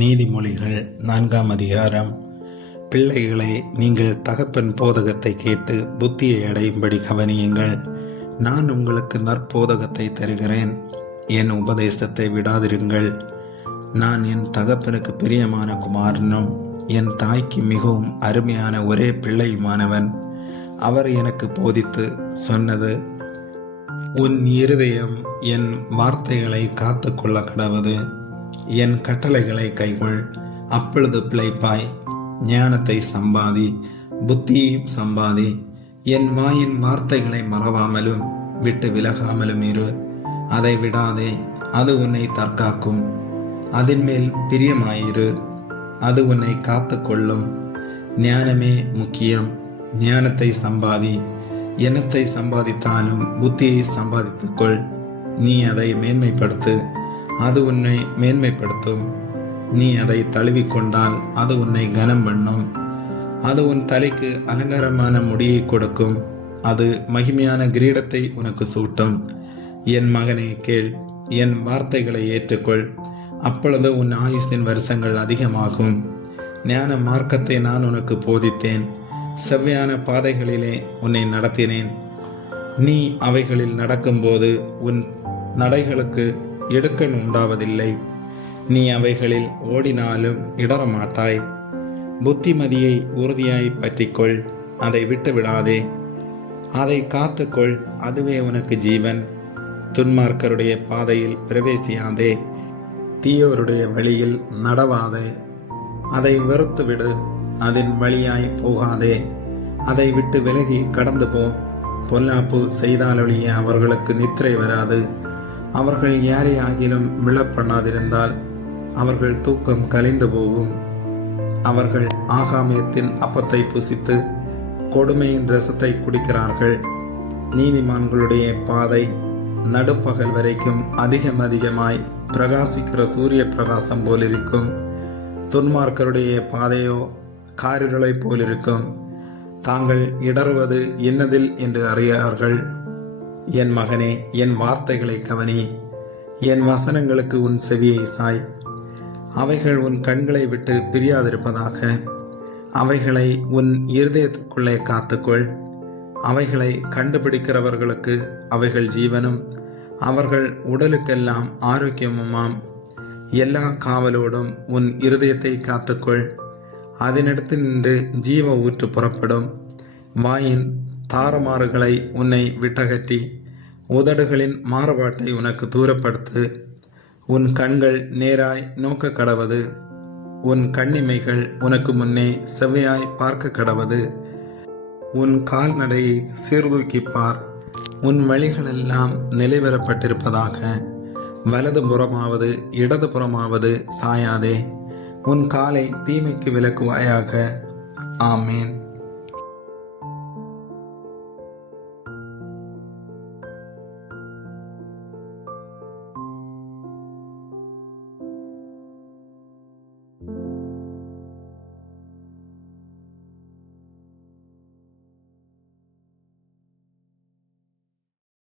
நீதிமொழிகள் 4ஆம் அதிகாரம். பிள்ளைகளை, நீங்கள் தகப்பன் போதகத்தை கேட்டு புத்தியை அடையும்படி கவனியுங்கள். நான் உங்களுக்கு நற்போதகத்தை தருகிறேன், என் உபதேசத்தை விடாதிருங்கள். நான் என் தகப்பனுக்கு பிரியமான குமாரனும் என் தாய்க்கு மிகவும் அருமையான ஒரே பிள்ளையுமானவன். அவர் எனக்கு போதித்து சொன்னது, உன் இருதயம் என் வார்த்தைகளை காத்து கொள்ள கடவது. என் கட்டளைகளை கைகொள், அப்பொழுது பிழைப்பாய். ஞானத்தை சம்பாதி, புத்தியையும் சம்பாதி. என் வாயின் வார்த்தைகளை மறவாமலும் விட்டு விலகாமலும் இரு. அதை விடாதே, அது உன்னை தற்காக்கும். அதன் மேல் பிரியமாயிரு, அது உன்னை காத்து கொள்ளும். ஞானமே முக்கியம், ஞானத்தை சம்பாதி. எண்ணத்தை சம்பாதித்தாலும் புத்தியை சம்பாதித்துக்கொள். நீ அதை மேன்மைப்படுத்து, அது உன்னை மேன்மைப்படுத்தும். நீ அதை தழுவிக்கொண்டால் அது உன்னை கனம் பண்ணும். அது உன் தலைக்கு அலங்காரமான முடியை கொடுக்கும். அது மகிமையான கிரீடத்தை உனக்கு சூட்டும். என் மகனே கேள், என் வார்த்தைகளை ஏற்றுக்கொள், அப்பொழுது உன் ஆயுசின் வருஷங்கள் அதிகமாகும். ஞான மார்க்கத்தை நான் உனக்கு போதித்தேன், செவ்வையான பாதைகளிலே உன்னை நடத்தினேன். நீ அவைகளில் நடக்கும்போது உன் நடைகளுக்கு இடுக்கண் உண்டாவதில்லை. நீ அவைகளில் ஓடினாலும் இடரமாட்டாய். புத்திமதியை உறுதியாய் பற்றிக்கொள், அதை விட்டு விடாதே. அதை காத்துக்கொள், அதுவே உனக்கு ஜீவன். துன்மார்க்கருடைய பாதையில் பிரவேசியாதே, தீயோருடைய வழியில் நடவாதே. அதை வெறுத்துவிடு, அதன் வழியாய் போகாதே. அதை விட்டு விலகி கடந்து போ. பொல்லாப்பு செய்தாலொழிய அவர்களுக்கு நித்திரை வராது. அவர்கள் யாரை ஆகிலும் விழப்பண்ணாதிருந்தால் அவர்கள் தூக்கம் கலைந்து போகும். அவர்கள் ஆகாமியத்தின் அப்பத்தை புசித்து கொடுமையின் ரசத்தை குடிக்கிறார்கள். நீதிமான்களுடைய பாதை நடுப்பகல் வரைக்கும் அதிகமாய் பிரகாசிக்கிற சூரிய பிரகாசம் போலிருக்கும். துன்மார்க்கருடைய பாதையோ காரிருளை போலிருக்கும். தாங்கள் இடறுவது என்னதில் என்று அறியார்கள். என் மகனே, என் வார்த்தைகளை கவனி, என் வசனங்களுக்கு உன் செவியை சாய். அவைகள் உன் கண்களை விட்டு பிரியாதிருப்பதாக. அவைகளை உன் இருதயத்துக்குள்ளே காத்துக்கொள். அவைகளை கண்டுபிடிக்கிறவர்களுக்கு அவைகள் ஜீவனும் அவர்கள் உடலுக்கெல்லாம் ஆரோக்கியமுமாம். எல்லா காவலோடும் உன் இருதயத்தை காத்துக்கொள், அதனிடத்து நின்று ஜீவ ஊற்று புறப்படும். வாயின் தாறுமாறுகளை உன்னை விட்டகற்றி உதடுகளின் மாறுபாட்டை உனக்கு தூரப்படுத்து. உன் கண்கள் நேராய் நோக்க கடவது, உன் கண்ணிமைகள் உனக்கு முன்னே செவ்வையாய் பார்க்க கடவது. உன் கால்நடையை சீர்தூக்கிப்பார், உன் வழிகளெல்லாம் நிலைவரப்பட்டிருப்பதாக. வலது புறமாவது இடது புறமாவது சாயாதே. உன் காலை தீமைக்கு விலக்குவாயாக. ஆமேன்.